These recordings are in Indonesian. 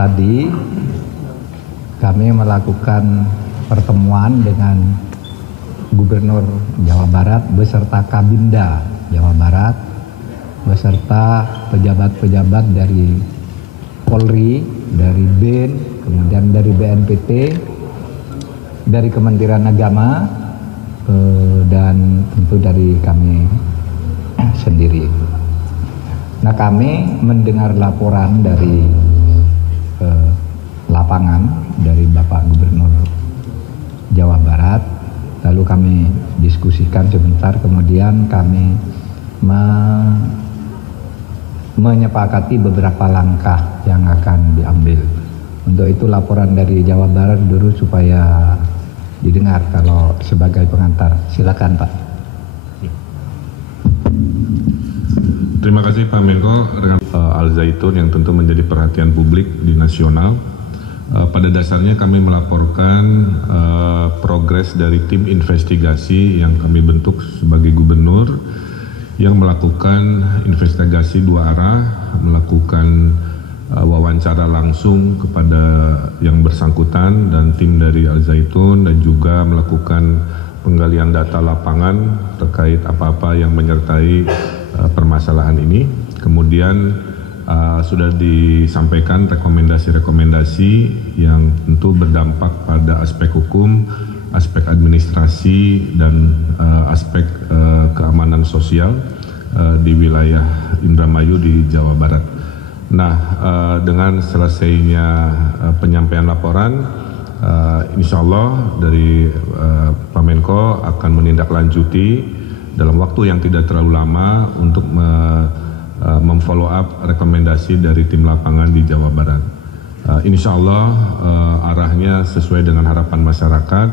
tadi kami melakukan pertemuan dengan Gubernur Jawa Barat beserta Kabinda Jawa Barat beserta pejabat-pejabat dari Polri, dari BIN, kemudian dari BNPT, dari Kementerian Agama, dan tentu dari kami sendiri. Nah, kami mendengar laporan dari lapangan dari Bapak Gubernur Jawa Barat, lalu kami diskusikan sebentar, kemudian kami menyepakati beberapa langkah yang akan diambil. Untuk itu laporan dari Jawa Barat dulu supaya didengar kalau sebagai pengantar. Silakan Pak. Terima kasih Pak Menko. Al Zaitun yang tentu menjadi perhatian publik di nasional. Pada dasarnya kami melaporkan progres dari tim investigasi yang kami bentuk sebagai gubernur yang melakukan investigasi dua arah, melakukan wawancara langsung kepada yang bersangkutan dan tim dari Al Zaitun, dan juga melakukan penggalian data lapangan terkait apa-apa yang menyertai permasalahan ini. Kemudian sudah disampaikan rekomendasi-rekomendasi yang tentu berdampak pada aspek hukum, aspek administrasi, dan aspek keamanan sosial di wilayah Indramayu di Jawa Barat. Nah, dengan selesainya penyampaian laporan, insya Allah dari Pak Menko akan menindaklanjuti dalam waktu yang tidak terlalu lama untuk memfollow up rekomendasi dari tim lapangan di Jawa Barat. Insya Allah arahnya sesuai dengan harapan masyarakat,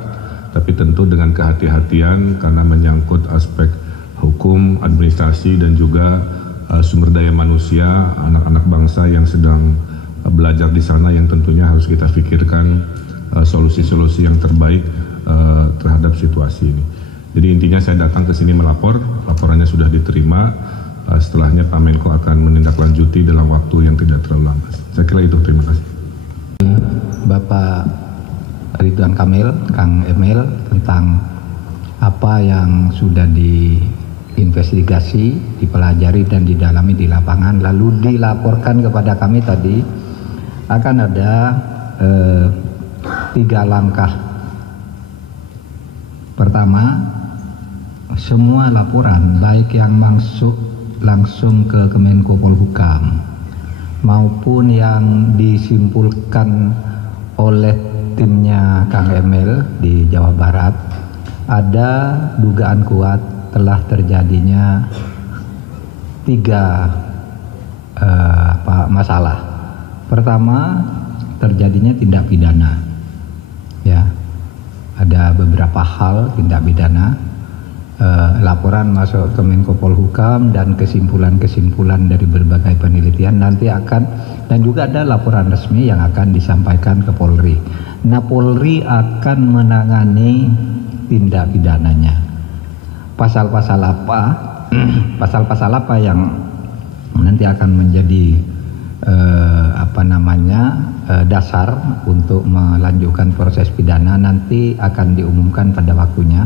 tapi tentu dengan kehati-hatian karena menyangkut aspek hukum, administrasi, dan juga sumber daya manusia, anak-anak bangsa yang sedang belajar di sana, yang tentunya harus kita pikirkan solusi-solusi yang terbaik terhadap situasi ini. Jadi intinya saya datang ke sini melapor, laporannya sudah diterima, setelahnya Pak Menko akan menindaklanjuti dalam waktu yang tidak terlalu lama. Saya kira itu, terima kasih. Bapak Ridwan Kamil, Kang Emil, tentang apa yang sudah diinvestigasi, dipelajari dan didalami di lapangan, lalu dilaporkan kepada kami tadi akan ada 3 langkah. Pertama, semua laporan baik yang masuk langsung ke Kemenko Polhukam maupun yang disimpulkan oleh timnya Kang Emil di Jawa Barat, ada dugaan kuat telah terjadinya 3 masalah. Pertama, terjadinya tindak pidana, ya, ada beberapa hal tindak pidana. Laporan masuk ke Menko Polhukam dan kesimpulan-kesimpulan dari berbagai penelitian nanti akan, dan juga ada laporan resmi yang akan disampaikan ke Polri. Nah, Polri akan menangani tindak pidananya. Pasal-pasal apa, pasal-pasal apa yang nanti akan menjadi dasar untuk melanjutkan proses pidana nanti akan diumumkan pada waktunya.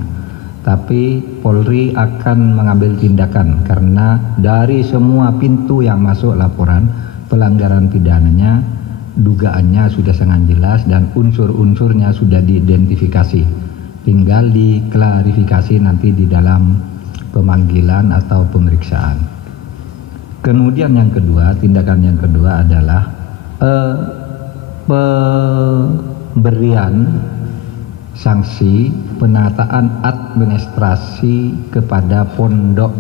Tapi Polri akan mengambil tindakan karena dari semua pintu yang masuk laporan pelanggaran pidananya, dugaannya sudah sangat jelas dan unsur-unsurnya sudah diidentifikasi. Tinggal diklarifikasi nanti di dalam pemanggilan atau pemeriksaan. Kemudian yang kedua, tindakan yang kedua adalah pemberian sanksi penataan administrasi kepada pondok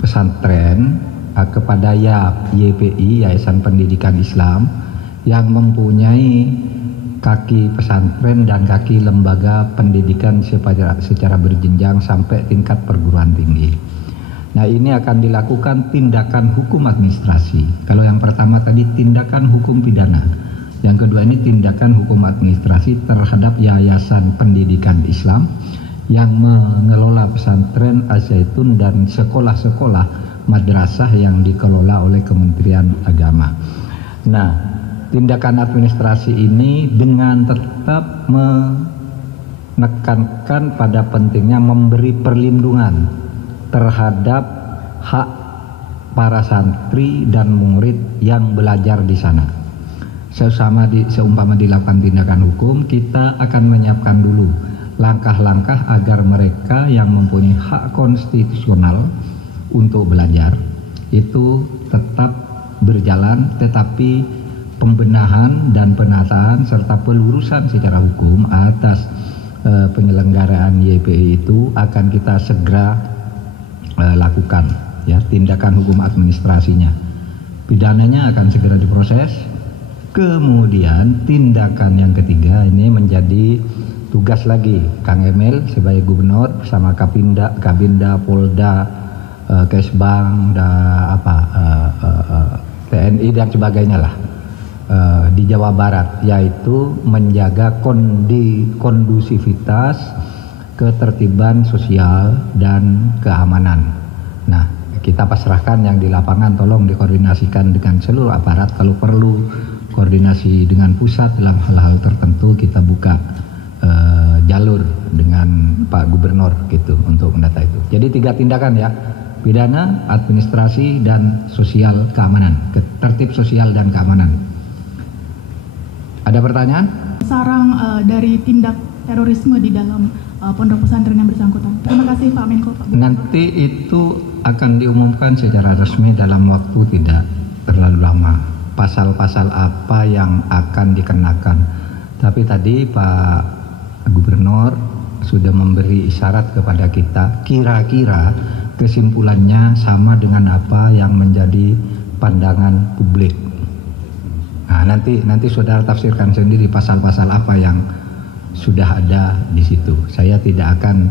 pesantren, kepada YPI, Yayasan Pendidikan Islam, yang mempunyai kaki pesantren dan kaki lembaga pendidikan secara berjenjang sampai tingkat perguruan tinggi. Nah, ini akan dilakukan tindakan hukum administrasi. Kalau yang pertama tadi tindakan hukum pidana, yang kedua ini tindakan hukum administrasi terhadap Yayasan Pendidikan Islam yang mengelola pesantren Al Zaitun dan sekolah-sekolah madrasah yang dikelola oleh Kementerian Agama. Nah, tindakan administrasi ini dengan tetap menekankan pada pentingnya memberi perlindungan terhadap hak para santri dan murid yang belajar di sana. Seumpama dilakukan tindakan hukum, kita akan menyiapkan dulu langkah-langkah agar mereka yang mempunyai hak konstitusional untuk belajar itu tetap berjalan, tetapi pembenahan dan penataan serta pelurusan secara hukum atas penyelenggaraan YPI itu akan kita segera lakukan, ya, tindakan hukum administrasinya. Pidananya akan segera diproses. Kemudian tindakan yang ketiga ini menjadi tugas lagi Kang Emil sebagai gubernur bersama Kabinda, Polda, Kesbang, TNI dan sebagainya lah di Jawa Barat, yaitu menjaga kondusivitas, ketertiban sosial dan keamanan. Nah, kita pasrahkan yang di lapangan, tolong dikoordinasikan dengan seluruh aparat. Kalau perlu koordinasi dengan pusat dalam hal-hal tertentu, kita buka jalur dengan Pak Gubernur gitu untuk mendata itu. Jadi 3 tindakan ya, pidana, administrasi, dan sosial keamanan, tertib sosial dan keamanan. Ada pertanyaan? Sarang dari tindak terorisme di dalam pondok pesantren yang bersangkutan. Terima kasih Pak Menko. Pak Gubernur. Nanti itu akan diumumkan secara resmi dalam waktu tidak terlalu lama. Pasal-pasal apa yang akan dikenakan. Tapi tadi Pak Gubernur sudah memberi isyarat kepada kita, kira-kira kesimpulannya sama dengan apa yang menjadi pandangan publik. Nah, nanti saudara tafsirkan sendiri pasal-pasal apa yang sudah ada di situ. Saya tidak akan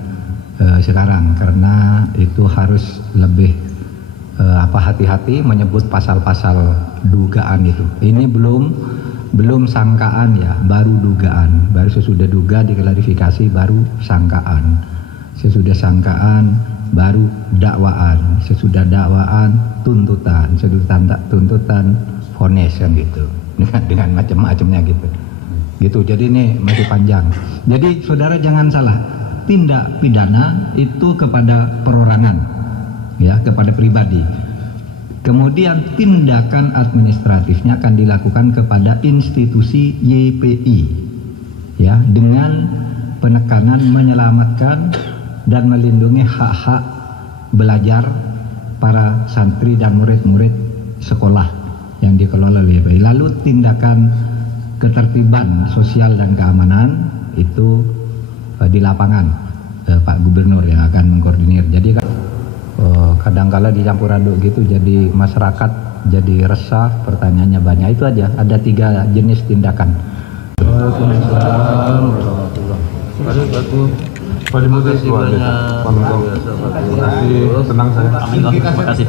sekarang karena itu harus lebih hati-hati menyebut pasal-pasal dugaan itu. Ini belum sangkaan ya, baru dugaan. Baru sesudah duga diklarifikasi, baru sangkaan. Sesudah sangkaan baru dakwaan. Sesudah dakwaan tuntutan. Sesudah tuntutan vonis kan gitu. Dengan macam-macamnya gitu. Gitu. Jadi ini masih panjang. Jadi saudara jangan salah. Tindak pidana itu kepada perorangan, ya, kepada pribadi. Kemudian tindakan administratifnya akan dilakukan kepada institusi YPI, ya, dengan penekanan menyelamatkan dan melindungi hak-hak belajar para santri dan murid-murid sekolah yang dikelola oleh YPI. Lalu tindakan ketertiban sosial dan keamanan itu di lapangan Pak Gubernur yang akan mengkoordinir. Jadi kadang-kala dicampur aduk gitu, jadi masyarakat jadi resah, pertanyaannya banyak. Itu aja, ada 3 jenis tindakan. Waalaikumsalam warahmatullahi wabarakatuh. Terima kasih banyak. Terima kasih, senang saya. Terima kasih.